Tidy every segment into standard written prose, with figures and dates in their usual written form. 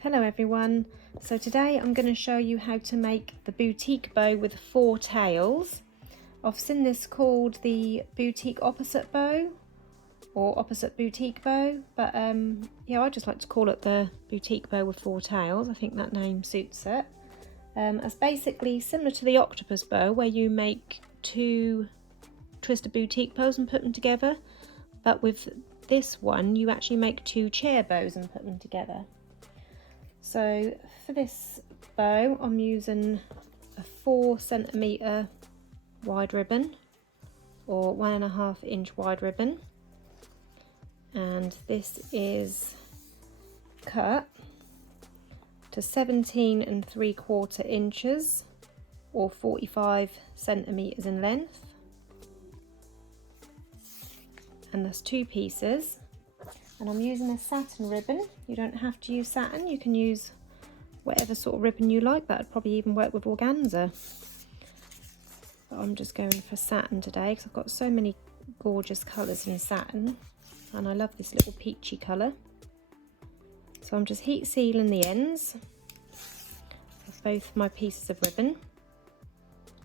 Hello everyone, so today I'm going to show you how to make the boutique bow with 4 tails. I've seen this called the boutique opposite bow or opposite boutique bow, but yeah, I just like to call it the boutique bow with 4 tails. I think that name suits it. It's basically similar to the octopus bow where you make 2 twisted boutique bows and put them together, but with this one you actually make 2 chair bows and put them together. So for this bow I'm using a 4cm wide ribbon or 1.5 inch wide ribbon, and this is cut to 17 3/4 inches or 45 centimeters in length, and that's 2 pieces. And I'm using a satin ribbon. You don't have to use satin, you can use whatever sort of ribbon you like. That would probably even work with organza, but I'm just going for satin today because I've got so many gorgeous colours in satin and I love this little peachy colour. So I'm just heat sealing the ends of both my pieces of ribbon.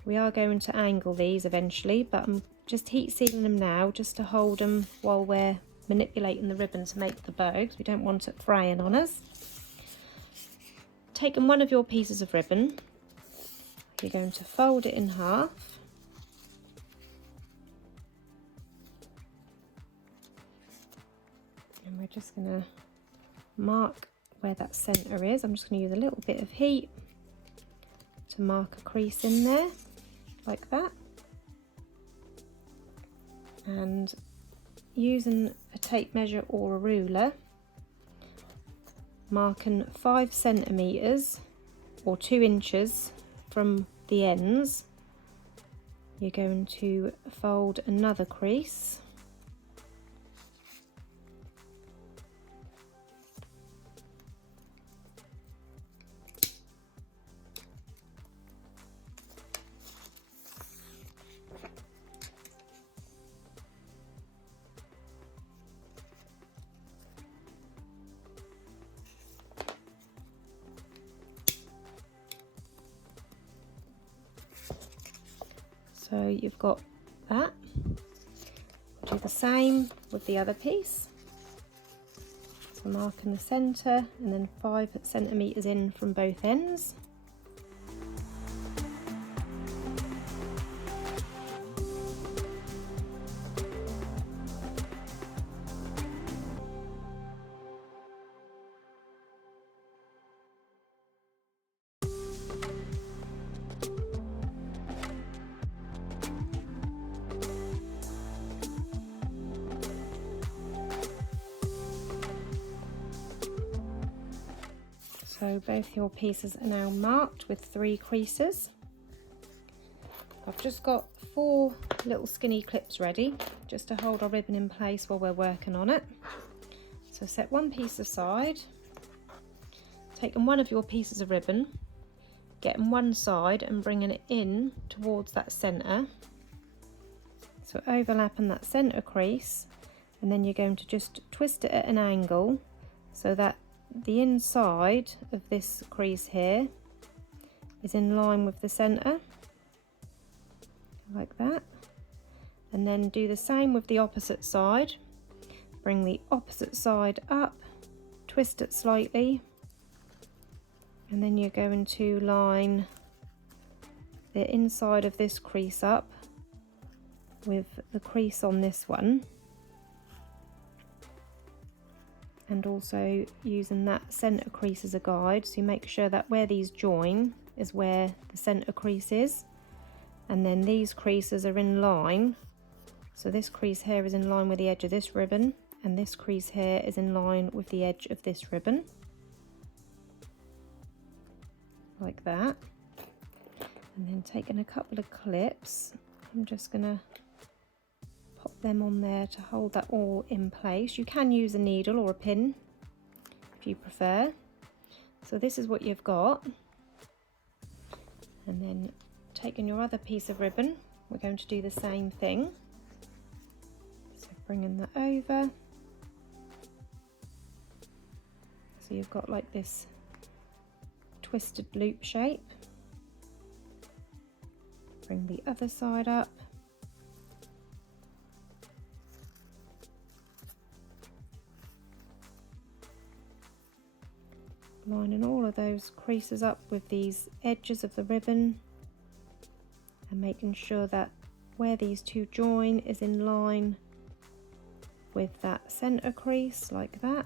We are going to angle these eventually, but I'm just heat sealing them now just to hold them while we're manipulating the ribbon to make the bow, because we don't want it fraying on us. Taking one of your pieces of ribbon, you're going to fold it in half, and we're just going to mark where that centre is. I'm just going to use a little bit of heat to mark a crease in there like that, and using a tape measure or a ruler, marking 5 centimeters or 2 inches from the ends, you're going to fold another crease, so you've got that. Do the same with the other piece. So mark in the centre and then 5 centimeters in from both ends. So both your pieces are now marked with 3 creases. I've just got 4 little skinny clips ready just to hold our ribbon in place while we're working on it. So set one piece aside, taking one of your pieces of ribbon, getting one side and bringing it in towards that centre. So overlapping that centre crease, and then you're going to just twist it at an angle so that the inside of this crease here is in line with the centre, like that. And then do the same with the opposite side. Bring the opposite side up, twist it slightly, and then you're going to line the inside of this crease up with the crease on this one, and also using that centre crease as a guide, so you make sure that where these join is where the centre crease is, and then these creases are in line. So this crease here is in line with the edge of this ribbon, and this crease here is in line with the edge of this ribbon, like that. And then taking a couple of clips, I'm just gonna pop them on there to hold that all in place. You can use a needle or a pin if you prefer. So this is what you've got, and then taking your other piece of ribbon, we're going to do the same thing. So bringing that over, so you've got like this twisted loop shape. Bring the other side up. Lining all of those creases up with these edges of the ribbon and making sure that where these two join is in line with that center crease, like that.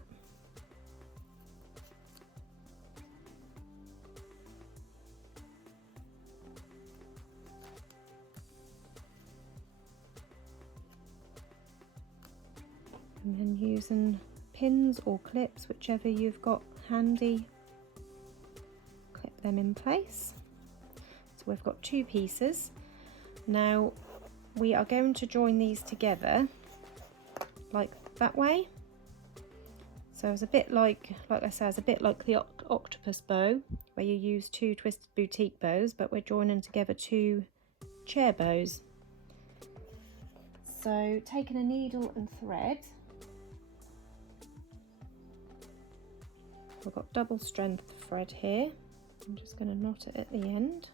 And then using pins or clips, whichever you've got handy, clip them in place. So we've got two pieces. Now we are going to join these together like that way. So it's a bit like I said, it's a bit like the octopus bow, where you use two twisted boutique bows, but we're joining together two chair bows. So taking a needle and thread, we've got double strength thread here. I'm just going to knot it at the end.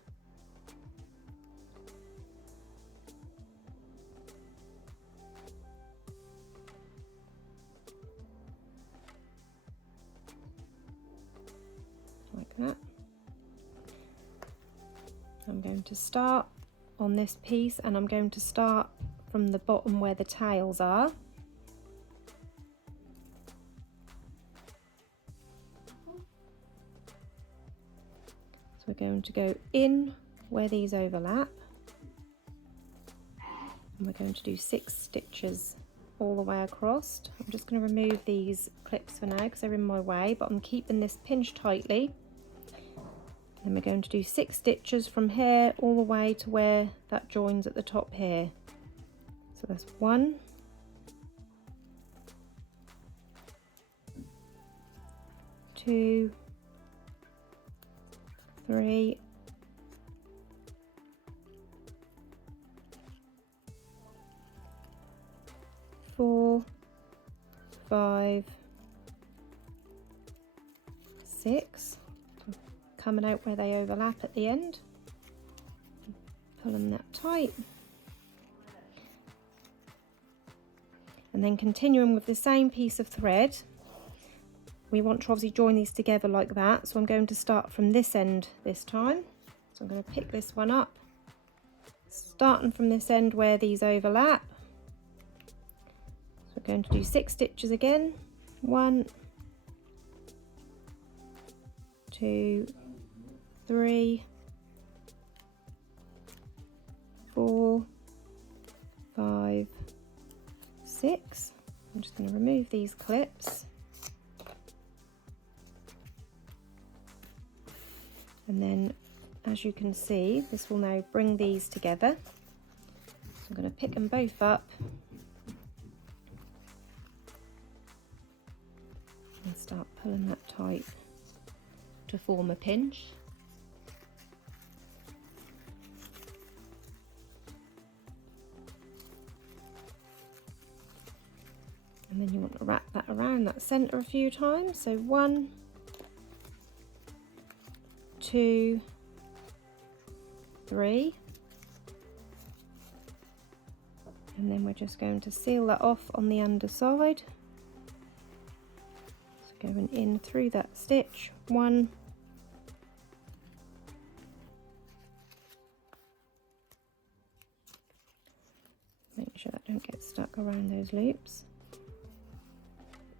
Like that. I'm going to start on this piece, and I'm going to start from the bottom where the tails are. So we're going to go in where these overlap, and we're going to do 6 stitches all the way across. I'm just going to remove these clips for now because they're in my way, but I'm keeping this pinched tightly. And we're going to do 6 stitches from here all the way to where that joins at the top here. So that's 1, 2, 3, 4, 5, 6. Coming out where they overlap at the end, pulling that tight, and then continuing with the same piece of thread. We want to obviously join these together like that, so I'm going to start from this end this time. So I'm going to pick this one up, starting from this end where these overlap. So we're going to do 6 stitches again. 1, 2, 3, 4, 5, 6. I'm just going to remove these clips, and then as you can see, this will now bring these together. So I'm going to pick them both up and start pulling that tight to form a pinch. And then you want to wrap that around that centre a few times. So 1, 2, 3. And then we're just going to seal that off on the underside. So going in through that stitch. 1, 2. Make sure that don't get stuck around those loops.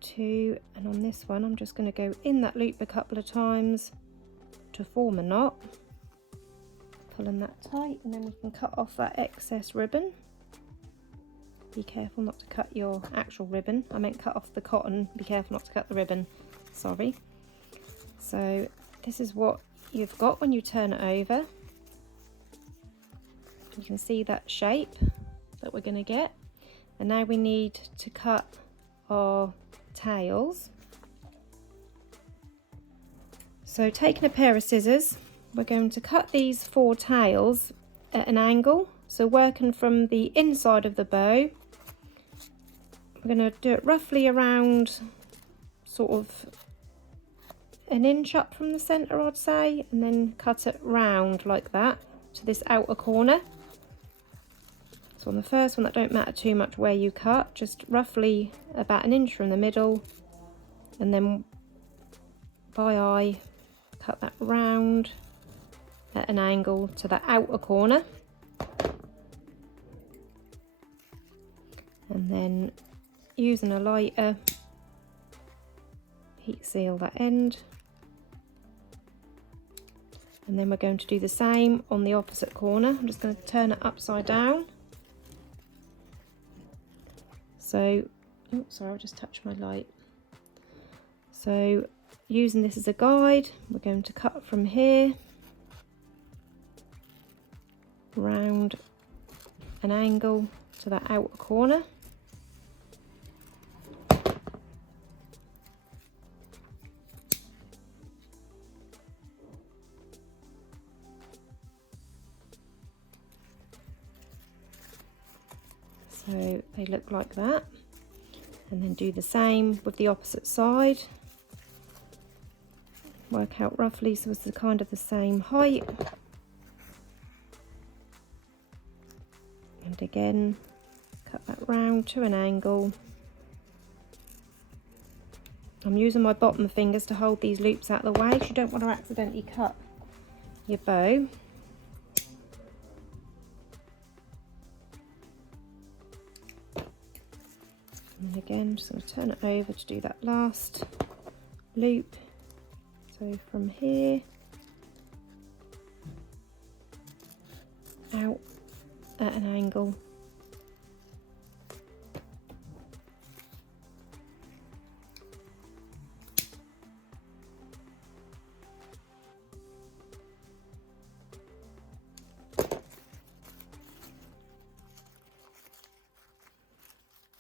2, and on this one I'm just going to go in that loop a couple of times to form a knot, pulling that tight, and then we can cut off that excess ribbon. Be careful not to cut your actual ribbon. I meant cut off the cotton. Be careful not to cut the ribbon, sorry. So this is what you've got when you turn it over. You can see that shape that we're going to get, and now we need to cut our tails. So taking a pair of scissors, we're going to cut these 4 tails at an angle, so working from the inside of the bow. We're going to do it roughly around sort of an inch up from the centre, I'd say, and then cut it round like that to this outer corner. So on the first one, that don't matter too much where you cut, just roughly about an inch from the middle, and then by eye cut that round at an angle to that outer corner, and then using a lighter, heat seal that end, and then we're going to do the same on the opposite corner. I'm just going to turn it upside down. So, oh, sorry, I'll just touch my light. So using this as a guide, we're going to cut from here round an angle to that outer corner. So they look like that, and then do the same with the opposite side. Work out roughly so it's kind of the same height, and again cut that round to an angle. I'm using my bottom fingers to hold these loops out of the way because you don't want to accidentally cut your bow. And again, just going to turn it over to do that last loop. So from here out at an angle.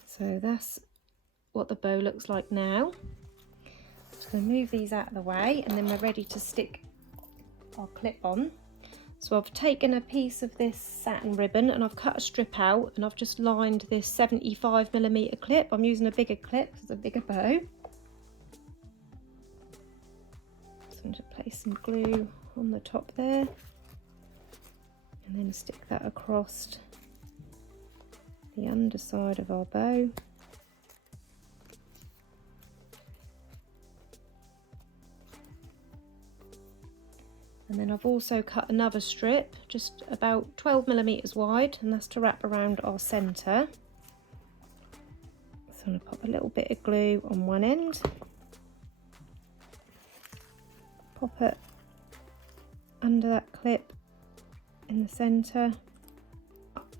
So that's what the bow looks like now. Just going to move these out of the way, and then we're ready to stick our clip on. So I've taken a piece of this satin ribbon and I've cut a strip out, and I've just lined this 75mm clip. I'm using a bigger clip because it's a bigger bow. So I'm going to place some glue on the top there, and then stick that across the underside of our bow. And then I've also cut another strip just about 12mm wide, and that's to wrap around our centre. So I'm going to pop a little bit of glue on one end, pop it under that clip in the centre,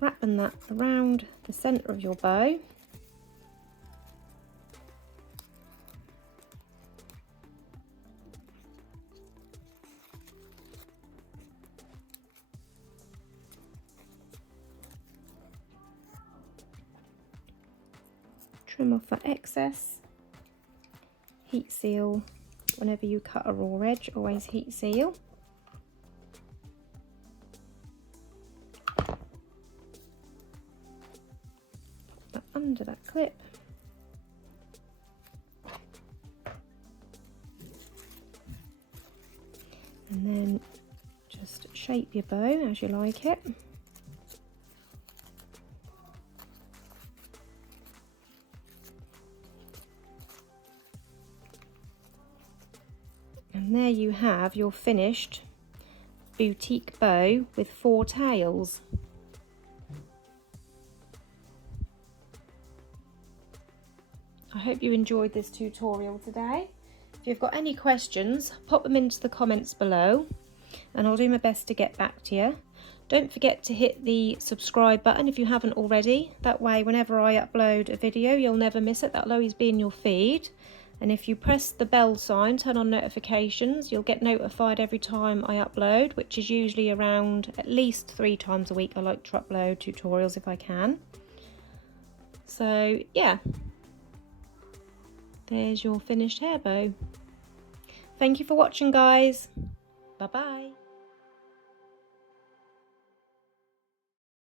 wrapping that around the centre of your bow. Trim off that excess, heat seal whenever you cut a raw edge, always heat seal. Under that clip, and then just shape your bow as you like it. And there you have your finished boutique bow with 4 tails. I hope you enjoyed this tutorial today. If you've got any questions, pop them into the comments below and I'll do my best to get back to you. Don't forget to hit the subscribe button if you haven't already. That way whenever I upload a video you'll never miss it. That'll always be in your feed. And if you press the bell sign, turn on notifications, you'll get notified every time I upload, which is usually around at least 3 times a week. I like to upload tutorials if I can. So yeah, there's your finished hair bow. Thank you for watching, guys. Bye bye.